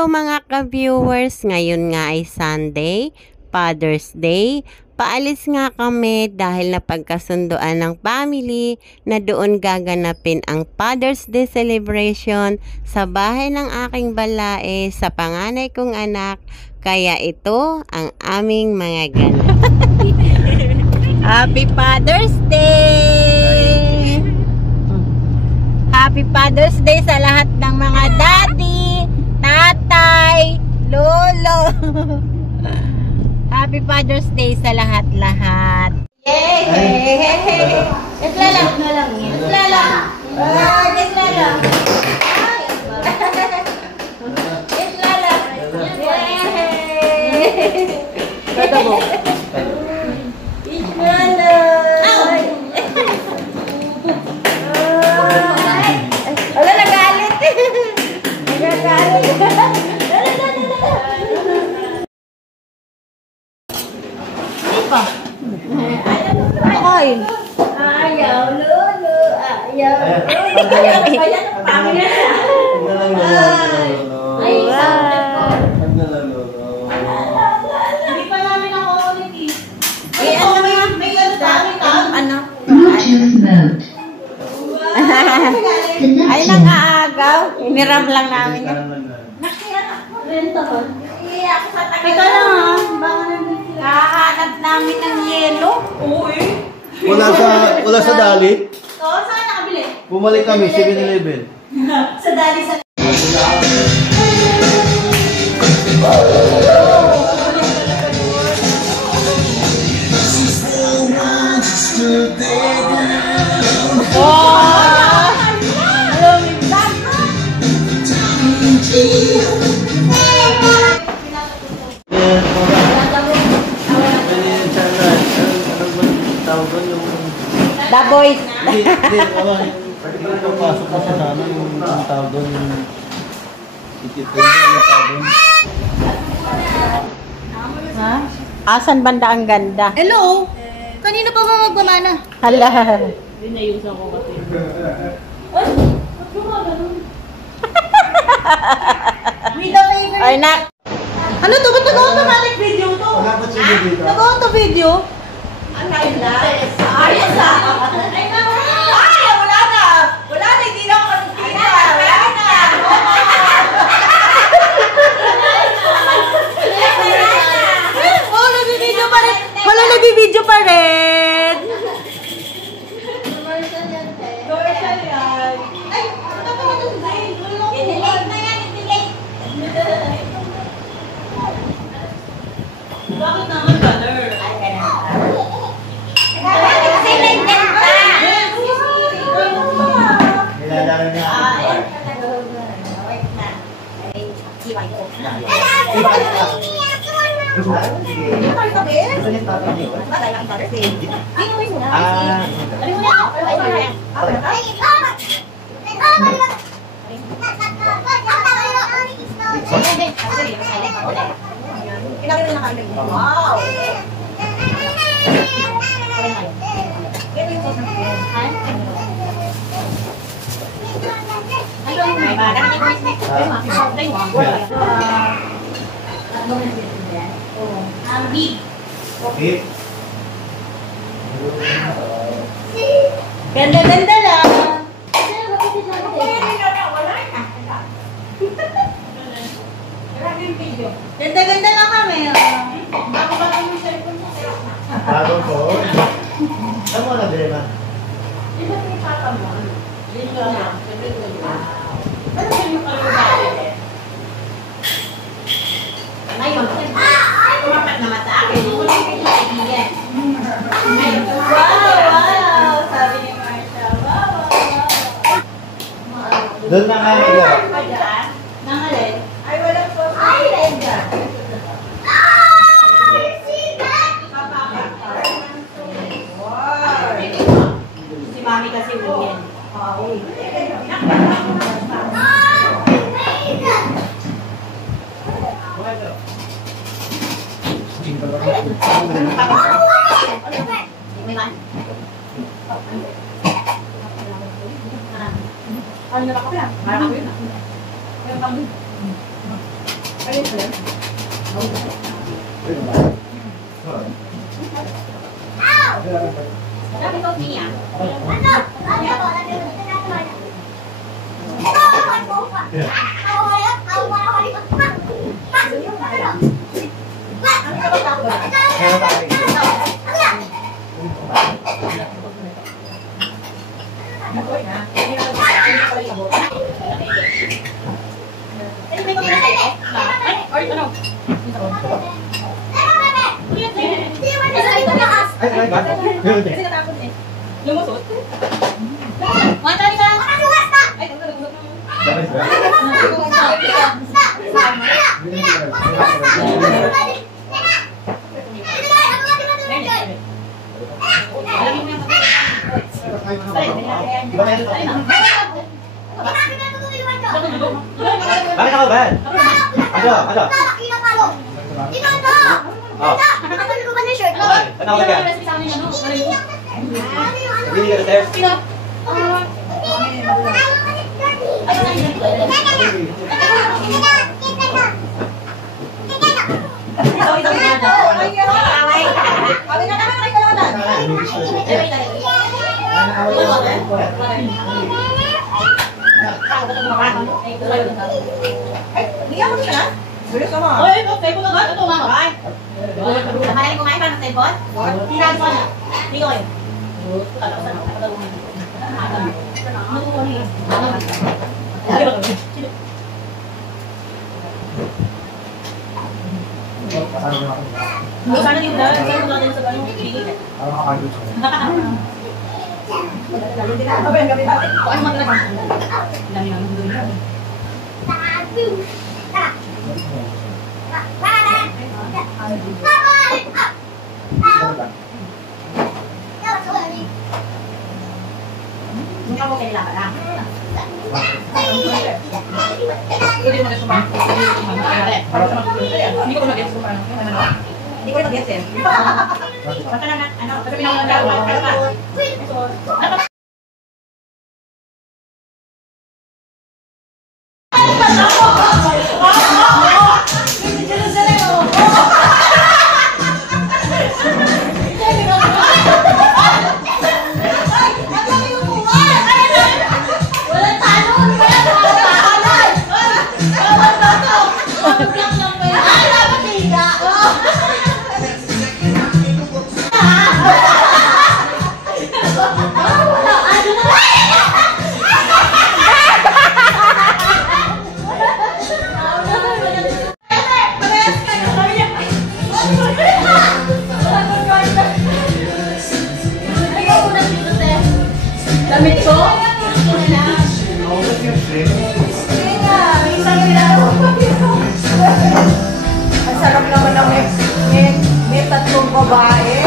Hello mga ka-viewers, ngayon nga ay Sunday, Father's Day. Paalis nga kami dahil napagkasunduan ng family na doon gaganapin ang Father's Day celebration sa bahay ng aking balae sa panganay kong anak. Kaya ito ang aming mga ganap. Happy Father's Day! Happy Father's Day sa lahat ng mga daddy, tatay, lolo. Happy Father's Day sa lahat-lahat. Yay! Islala na lang. Islala. Islala. Islala. Yay! Kada mo. Islala. Wala nagalit. Nagagalit. Pa. Ay. Ayaw, lolo. Ayaw. Ayan, pamilya na. Ay, hindi pa namin ako ulit eh. Ay, may ano sa amin ano? Bluetooth mode. Ay, nang-aagaw. Iniram lang namin yan. Ikaw lang ha. Kahanap namin ng yelo. Oo eh. Wala sa Dali. Oo, saan nakabili? Bumalik kami, 7-Eleven. Sa Dali sa... The Boys. Hindi, pasok ka sa sana yung tawag doon, yung ititrin yung tawag doon. Ha? Asan banda ang ganda? Hello? Kanina pa ba magmamana? Hala. Binayusan ko kasi. Ay, na. Ano to? Ba't nag-automatic video to? Wala ba siya dito? Nag-auto video? Ang live na. Ayos ah. Ay, wala na. Wala na, hindi na ako kanina. Wala na. Oh, nag-video pa rin. Wala, nag-video pa rin. Commercial yan. Ay, ano pa ito si Zane? I-delete na yan, i-delete. Bakit naman color? Ay, ganun. Kasi may ganda. Nilalaro niya. Wait na. Ay, siway ko. Wow! Okay. Ganda-ganda lang. Ganda-ganda lang kami. Bago ko. Ano mo na, Bema? Kumapat naman sa akin. Wow! Sabi ni Marsha, wow! Doon na nga ila. Nangalin? Ay, wala po. Ay, Lenda. Si Mami kasi ulit. Oo. Ano na ako yan? Marami na. Lumusot? Matali ka! Ay, Bakit ako ba? Ano? Ano ka ba? Hindi ka stairs? Ang sarap naman ng may tatlong babae.